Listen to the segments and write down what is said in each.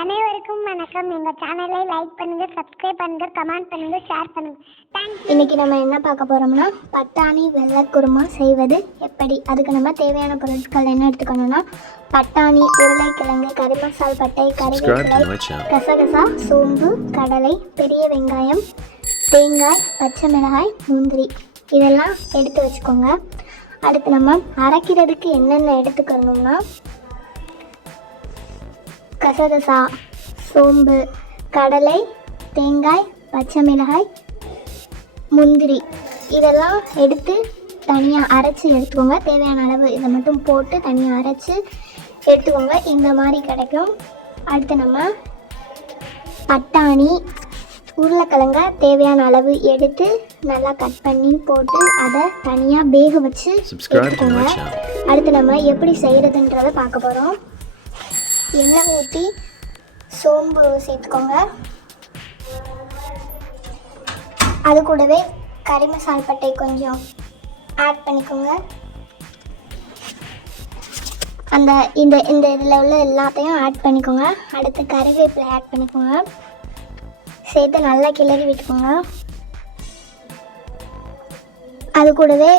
அனைவருக்கும் வணக்கம். எங்கள் சேனலை லைக் பண்ணுங்கள், சப்ஸ்கிரைப் பண்ணுங்கள், கமெண்ட் பண்ணுங்கள், ஷேர் பண்ணுங்கள். தேங்க்யூ. இன்றைக்கி நம்ம என்ன பார்க்க போகிறோம்னா பட்டாணி வெள்ளை குருமா செய்வது எப்படி. அதுக்கு நம்ம தேவையான பொருட்கள் என்ன எடுத்துக்கணும்னா பட்டாணி, உருளைக்கிழங்கு, கறி மசால் பட்டை, கறிவேப்பிலை, கசகசா, சோம்பு, கடலை, பெரிய வெங்காயம், தேங்காய், பச்சை மிளகாய், முந்திரி இதெல்லாம் எடுத்து வச்சுக்கோங்க. அடுத்து நம்ம அரைக்கிறதுக்கு என்னென்ன எடுத்துக்கணும்னா கசகசா, சோம்பு, கடலை, தேங்காய், பச்சை மிளகாய், முந்திரி இதெல்லாம் எடுத்து தனியாக அரைச்சி எடுத்துக்கோங்க. தேவையான அளவு இதை மட்டும் போட்டு தனியாக அரைச்சி எடுத்துக்கோங்க. இந்த மாதிரி கிடைக்கும். அடுத்து நம்ம பட்டாணி, உருளைக்கிழங்க தேவையான அளவு எடுத்து நல்லா கட் பண்ணி போட்டு அதை தனியாக வேக வச்சு எடுத்துக்கோங்க. அடுத்து நம்ம எப்படி செய்கிறதுன்றதை பார்க்க போகிறோம். எண்ணெய் ஊற்றி சோம்பு சேர்த்துக்கோங்க. அது கூடவே கறி மசால் பட்டை கொஞ்சம் ஆட் பண்ணிக்கோங்க. இந்த இதில் உள்ள எல்லாத்தையும் ஆட் பண்ணிக்கோங்க. அடுத்து கறிவேப்பிலை ஆட் பண்ணிக்கோங்க. சேர்த்து நல்லா கிளறி விட்டுக்கோங்க. அது கூடவே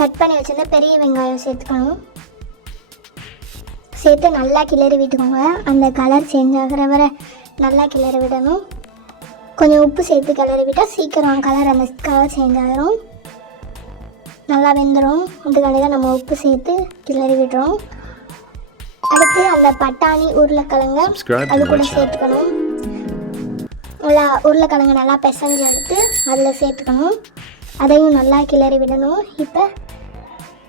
கட் பண்ணி வச்சிருந்த பெரிய வெங்காயம் சேர்த்துக்கணும். சேர்த்து நல்லா கிளறி விட்டுக்கோங்க. அந்த கலர் சேஞ்ச் ஆகிற வரை நல்லா கிளறி விடணும். கொஞ்சம் உப்பு சேர்த்து கிளறி விட்டால் சீக்கிரம் அந்த கலர் சேஞ்ச் ஆகிரும், நல்லா வெந்துடும். அதுக்காக தான் நம்ம உப்பு சேர்த்து கிளறி விடுறோம். அடுத்து அந்த பட்டாணி, உருளைக்கிழங்கு அது கூட சேர்த்துக்கணும். நல்லா உருளைக்கிழங்கு நல்லா பிசைஞ்சு எடுத்து அதில் சேர்த்துக்கணும். அதையும் நல்லா கிளறி விடணும். இப்போ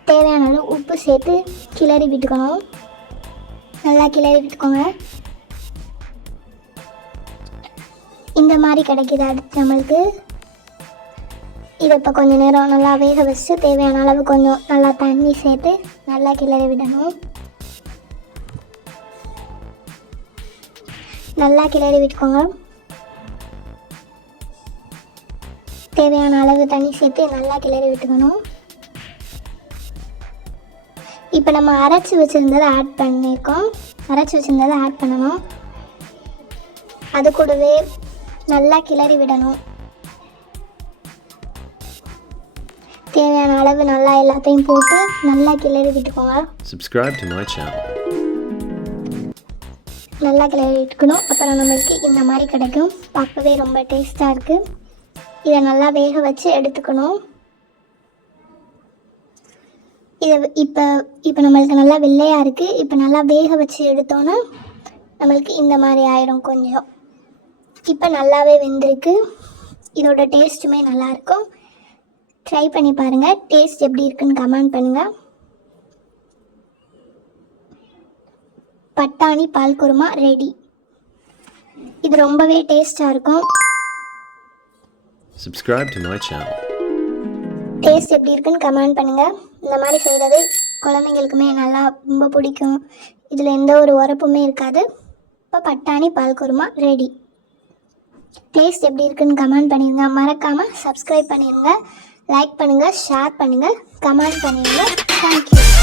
தேவையான அளவு உப்பு சேர்த்து கிளறி விட்டுக்கணும். நல்லா கிளறி விட்டுக்கோங்க. இந்த மாதிரி கிடைக்கிது. அடுத்து நம்மளுக்கு இதை இப்போ கொஞ்சம் நேரம் நல்லா வேக வச்சு தேவையான அளவு கொஞ்சம் நல்லா தண்ணி சேர்த்து நல்லா கிளறி விடணும். நல்லா கிளறி விட்டுக்கோங்க. தேவையான அளவு தண்ணி சேர்த்து நல்லா கிளறி விட்டுக்கணும். இப்போ நம்ம அரைச்சி வச்சுருந்ததை ஆட் பண்ணியிருக்கோம். அரைச்சி வச்சுருந்ததை ஆட் பண்ணணும். அது கூடவே நல்லா கிளறி விடணும். தேவையான அளவு நல்லா எல்லாத்தையும் போட்டு நல்லா கிளறி விட்டுக்கோங்க. Subscribe to my channel. நல்லா கிளறி விட்டுக்கணும். அப்புறம் நம்மளுக்கு இந்த மாதிரி கிடைக்கும். பார்க்கவே ரொம்ப டேஸ்ட்டாக இருக்குது. இதை நல்லா வேக வச்சு எடுத்துக்கணும். இதை இப்போ நம்மளுக்கு நல்லா வெள்ளையாக இருக்குது. இப்போ நல்லா வேக வச்சு எடுத்தோன்னா நம்மளுக்கு இந்த மாதிரி ஆயிரும் கொஞ்சம். இப்போ நல்லாவே வெந்திருக்கு. இதோட டேஸ்ட்டுமே நல்லாயிருக்கும். ட்ரை பண்ணி பாருங்கள். டேஸ்ட் எப்படி இருக்குன்னு கமெண்ட் பண்ணுங்கள். பட்டாணி பால் குருமா ரெடி. இது ரொம்பவே டேஸ்ட்டாக இருக்கும். Subscribe to my channel. Taste எப்படி இருக்குன்னு கமெண்ட் பண்ணுங்கள். இந்த மாதிரி செய்கிறது குழந்தைங்களுக்குமே நல்லா ரொம்ப பிடிக்கும். இதில் எந்த ஒரு உரப்புமே இருக்காது. இப்போ பட்டாணி பால் குருமா ரெடி. டேஸ்ட் எப்படி இருக்குன்னு கமெண்ட் பண்ணிடுங்க. மறக்காமல் சப்ஸ்கிரைப் பண்ணிடுங்க, லைக் பண்ணுங்கள், ஷேர் பண்ணுங்கள், கமெண்ட் பண்ணிடுங்க. தேங்க்யூ.